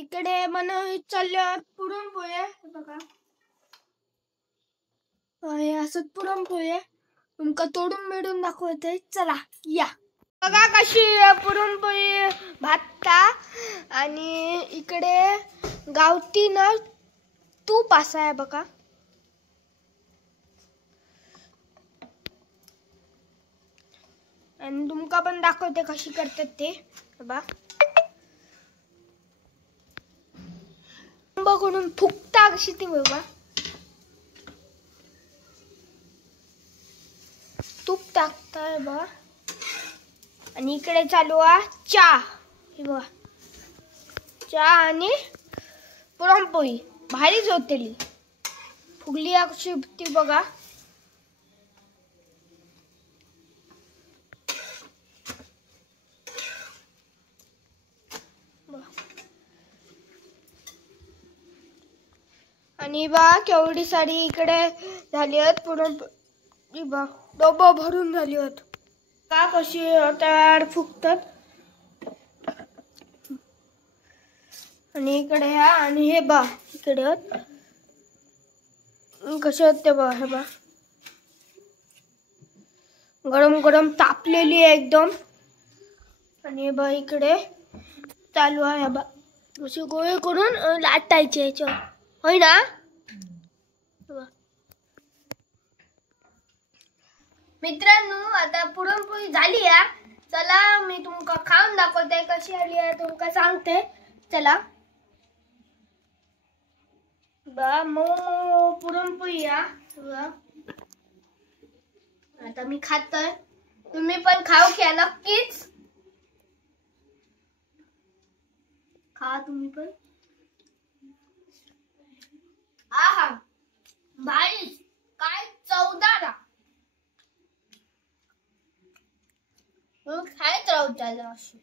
इकडे बनवत चालल्यात पुरणपोळ्या बघा. हे असं पुरणपोळ्या तुमका तोडून मिळून दाखवते. चला या बघा कशी पुरणपोळी भाजता. आणि इकडे गावठी ना तूप असा आहे बघा. आणि तुमका पण दाखवते कशी करतात ते बघा. बघून फुकता कशी ती बघा. तूप टाकताय बघा. आणि इकडे चालू आहे चहा. हे बघा चहा आणि पुरणपोळी भारीच होतेली. फुगली कशी ती बघा. आणि बा केवढी सारी इकडे झाली आहेत पुरणपोळी बा. डोबं भरून झाली आहेत का कशी तयार फुगतात. आणि इकडे ह्या आणि हे बा इकडे कसे आहेत ते बा. हे बा गरम गरम तापलेली आहे एकदम. आणि बा इकडे चालू आहे बा असे गोळे करून लाटायचे याच्यावर होय ना. मित्रांनो आता पुरणपोळी झाली आहे. चला मी तुमका खाऊन दाखवते कशी आली आहे तुमका सांगते. चला बा मऊ पुरणपोळी आता मी खातोय. तुम्ही पण खाऊ घ्या नक्कीच. खा तुम्ही पण. आहा भारी काय चवदार. खायच राहू त्याला अशी.